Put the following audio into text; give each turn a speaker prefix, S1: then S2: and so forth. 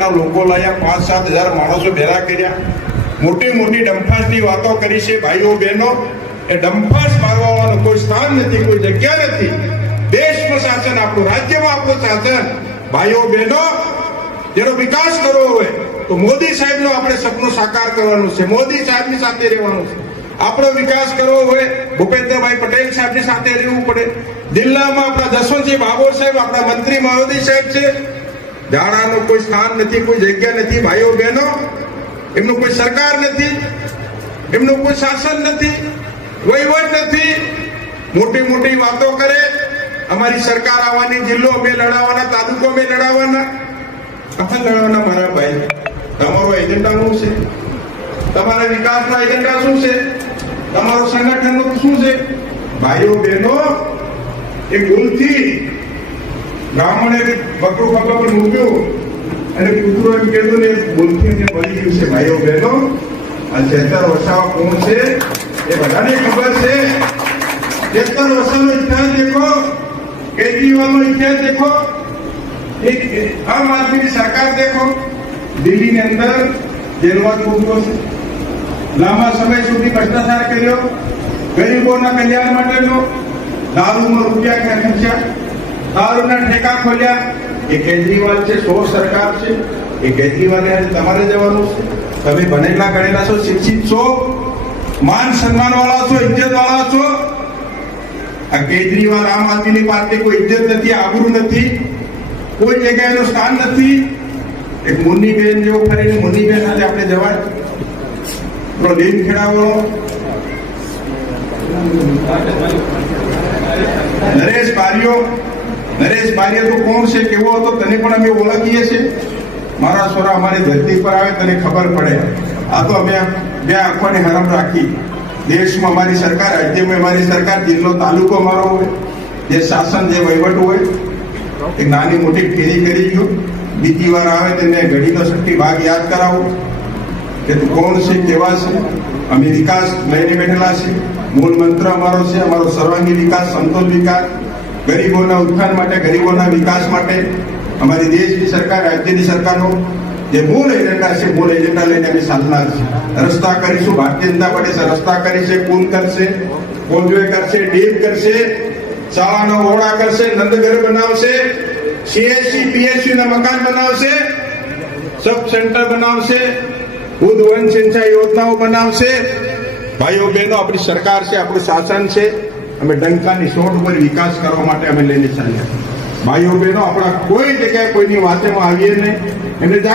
S1: લોકો લાયા પાંચ સાત હજાર માણસો ભેગા કર્યા. મોટી મોટી ડંફાસની વાતો કરી છે ભાઈઓ બહેનો. એ ડંફાસ મારવાનું કોઈ સ્થાન નથી, કોઈ જગ્યા નથી. દેશનું શાસન, આપણું રાજ્યમાં આપણું શાસન. ભાઈઓ બહેનો, જેનો વિકાસ કરવો હોય તો મોદી સાહેબનું આપણે સપનું સાકાર કરવાનું છે. મોદી સાહેબની સાથે રહેવાનું છે. આપણો વિકાસ કરવો હોય, ભૂપેન્દ્રભાઈ પટેલ સાહેબની સાથે રહેવું પડે. જિલ્લામાં આપણા જસવંતસિંહ બાબોર સાહેબ, આપણા મંત્રી મહોદય સાહેબ છે. જાણાનું કોઈ સ્થાન નથી, કોઈ જગ્યા નથી, ભાઈઓ, બહેનો, એમનું કોઈ સરકાર નથી, એમનું કોઈ શાસન નથી, વહીવટ નથી. મોટી મોટી વાતો કરે. અમારી સરકાર આવવાની, જિલ્લો અમે લડાવવાના, તાલુકો અમે લડાવવાના. કથા લડાવવાના મારા ભાઈ. તમારો એજન્ડા શું છે? તમારા વિકાસના એજન્ડા શું છે? તમારું સંગઠનનું શું છે? ભાઈઓ, બહેનો, એ ભૂલથી બ્રાહ્મણે બકરું પગ પર મૂક્યું. અને કૂતરો એમ કહેતું ને બોલથી મળી ગયું છે, ભાઈઓ, બહેનો. આ ચેતર વસાવા કોણ છે, એ બધાને ખબર છે. ચેતર વસાવાનો ઇતિહાસ દેખો, કેજરીવાલનો ઇતિહાસ દેખો, એક આમ આદમીની સરકાર દેખો, દિલ્હીની અંદર જેલમાં કૂતરો છે. લાંબા સમય સુધી ભ્રષ્ટાચાર કર્યો. ગરીબોના કલ્યાણ માટેનો દારૂમાં રૂપિયા ક્યાં ખર્ચ્યા દારૂના ઠેકા ખોલ્યા. એ કેજરીવાલ છે, સો સરકાર છે. એ કેજરીવાલે આજે તમારે જવાનું છે. તમે ભણેલા, ગણેલા છો, શિક્ષિત છો, માન સન્માન વાળા છો, ઇજ્જત વાળા છો. આ કેજરીવાલ આમ આદમીની પાર્ટી કોઈ ઇજ્જત નથી, આબરૂ નથી, કોઈ જગ્યાએ એનું સ્થાન નથી. એક મુન્નીબેન જેવું ફરીને મુન્નીબેન સાથે આપણે જવાય આપણો દિન ખેડાવો. નરેશ બારિયો નરેશ બારિયા તો કોણ છે કેવો હતો તને પણ અમે ઓળખીએ છીએ. મારા છોરા અમારી ધરતી પર આવે તને ખબર પડે. આ તો અમે બે આંખોને હરમ રાખી. દેશમાં અમારી સરકાર, રાજ્યમાં અમારી સરકાર, જિલ્લો, તાલુકો મારો હોય, જે શાસન, જે વહીવટ હોય, એ નાની મોટી ફેરી કરી ગયો. બીજી વાર આવે તેને ઘડીનો શક્તિ ભાગ યાદ કરાવો કે તું કોણ છે, કેવા છે? અમે વિકાસ લઈને બેઠેલા છે મૂળ મંત્ર અમારો છે, અમારો સર્વાંગી વિકાસ, સંતોષ વિકાસ. ગરીબોના ઉત્થાન માટે, ગરીબોના વિકાસ માટે અમારી દેશની સરકાર, રાજ્યની સરકારનો જે મૂળ એજન્ડા છે, મૂળ એજન્ડા લઈને અમે ચાલનાર છે. રસ્તા કરીશું, ભારતીય જનતા પાર્ટી રસ્તા કરીશે, પુલ કરશે, કોન્વે કરશે, ડીપ કરશે શાળાનો ઓરડા કરશે, નંદઘર બનાવશે સીએસસી પીએસસી ના મકાન બનાવશે, સબ સેન્ટર બનાવશે, ખુદ વન સિંચાઈ યોજનાઓ બનાવશે. ભાઈઓ બહેનો, આપણી સરકાર છે, આપણું શાસન છે. અમે ડંકાની સોટ ઉપર વિકાસ કરવા માટે અમે લઈને ચાલ્યા ભાઈઓ બહેનો, આપણા કોઈ જગ્યાએ કોઈની વાતેમાં આવીએ નહીં. એમને જા-